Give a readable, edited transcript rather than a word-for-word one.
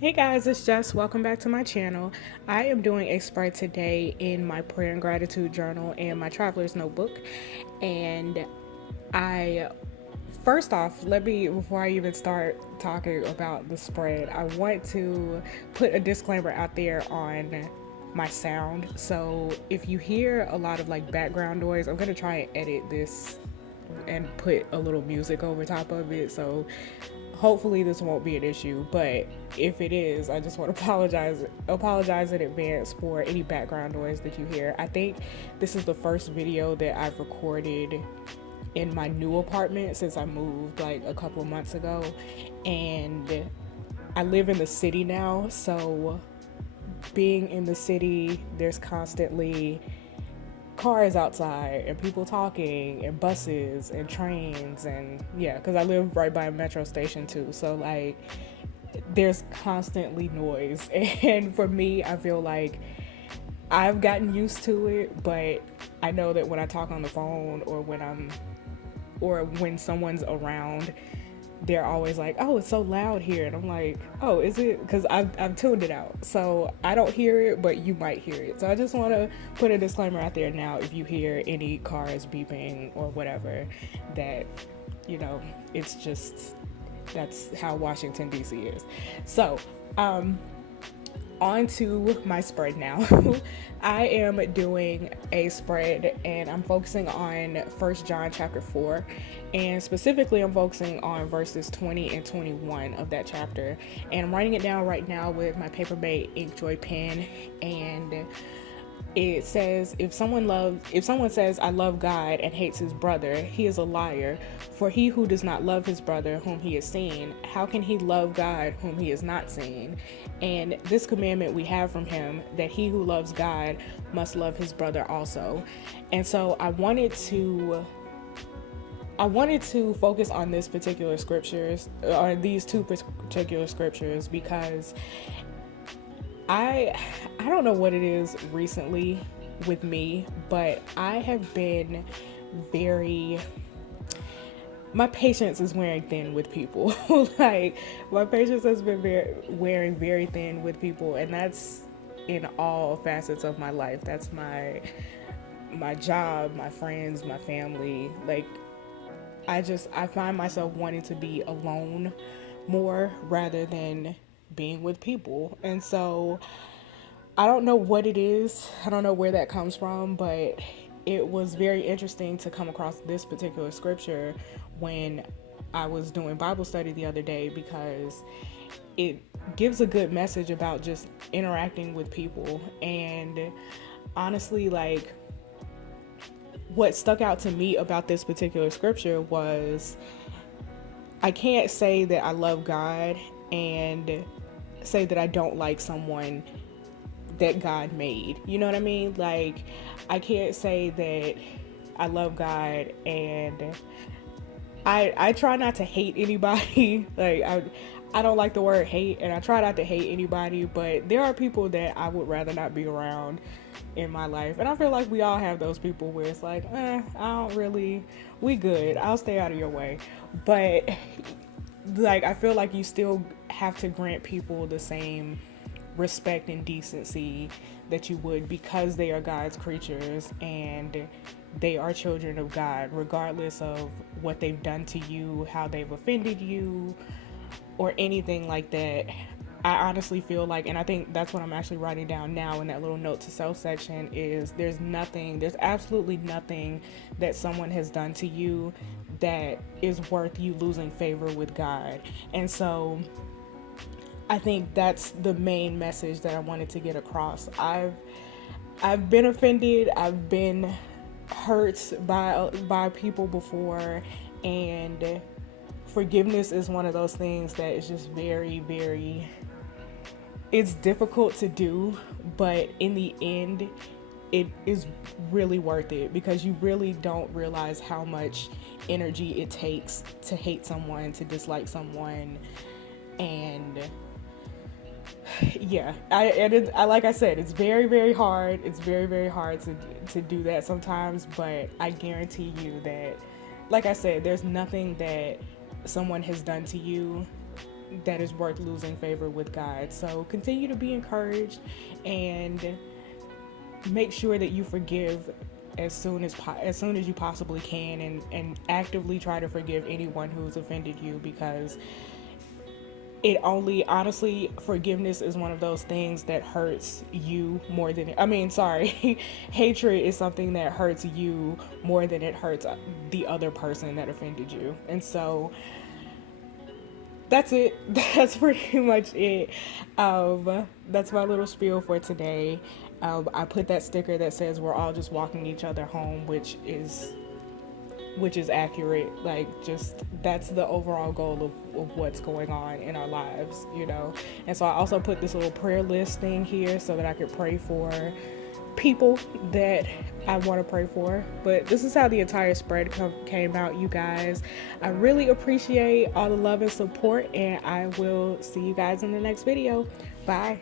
Hey guys, it's Jess. Welcome back to my channel. I am doing a spread today in my prayer and gratitude journal and my traveler's notebook. And I, first off, before I even start talking about the spread, I want to put a disclaimer out there on my sound. So if you hear a lot of like background noise, I'm going to try and edit this and put a little music over top of it. So hopefully this won't be an issue, but if it is, I just want to apologize in advance for any background noise that you hear. I think this is the first video that I've recorded in my new apartment since I moved like a couple of months ago, and I live in the city now, so being in the city, there's constantly cars outside and people talking and buses and trains, and yeah, because I live right by a metro station too, so like there's constantly noise. And for me, I feel like I've gotten used to it, but I know that when I talk on the phone or when someone's around, they're always like, oh, it's so loud here. And I'm like, oh, is it? Because I've tuned it out. So I don't hear it, but you might hear it. So I just want to put a disclaimer out there now. If you hear any cars beeping or whatever, that, it's just, that's how Washington, D.C. is. So, on to my spread now. I am doing a spread and I'm focusing on 1 John chapter 4, and specifically I'm focusing on verses 20 and 21 of that chapter, and I'm writing it down right now with my Papermate Inkjoy pen. And it says, if someone says I love God and hates his brother, he is a liar. For he who does not love his brother whom he has seen, how can he love God whom he has not seen? And this commandment we have from him, that he who loves God must love his brother also. And so I wanted to focus on these two particular scriptures, because I don't know what it is recently with me, but I have been my patience is wearing thin with people. Like, my patience has been wearing very thin with people, and that's in all facets of my life. That's my job, my friends, my family. Like, I find myself wanting to be alone more rather than being with people. And so I don't know what it is. I don't know where that comes from, but it was very interesting to come across this particular scripture when I was doing Bible study the other day, because it gives a good message about just interacting with people. And honestly, like, what stuck out to me about this particular scripture was, I can't say that I love God and say that I don't like someone that God made. You know what I mean? Like, I can't say that I love God and I try not to hate anybody. Like, I don't like the word hate, and I try not to hate anybody, but there are people that I would rather not be around in my life. And I feel like we all have those people where it's like, we good. I'll stay out of your way. But like, I feel like you still have to grant people the same respect and decency that you would, because they are God's creatures and they are children of God, regardless of what they've done to you, how they've offended you, or anything like that. I honestly feel like, and I think that's what I'm actually writing down now in that little note to self section, is there's absolutely nothing that someone has done to you that is worth you losing favor with God. And so I think that's the main message that I wanted to get across. I've been offended, I've been hurt by people before, and forgiveness is one of those things that is just very, very, it's difficult to do, but in the end it is really worth it, because you really don't realize how much energy it takes to hate someone, to dislike someone. And yeah, like I said, it's very, very hard. It's very, very hard to do that sometimes, but I guarantee you that, like I said, there's nothing that someone has done to you that is worth losing favor with God. So continue to be encouraged and make sure that you forgive as soon as you possibly can, and actively try to forgive anyone who's offended you, because forgiveness is one of those things that hurts you more than hatred is something that hurts you more than it hurts the other person that offended you. And so that's it. That's pretty much it. That's my little spiel for today. I put that sticker that says we're all just walking each other home, which is accurate. Like, just that's the overall goal of what's going on in our lives, you know. And so I also put this little prayer list thing here so that I could pray for people that I want to pray for. But this is how the entire spread came out, you guys. I really appreciate all the love and support, and I will see you guys in the next video. Bye.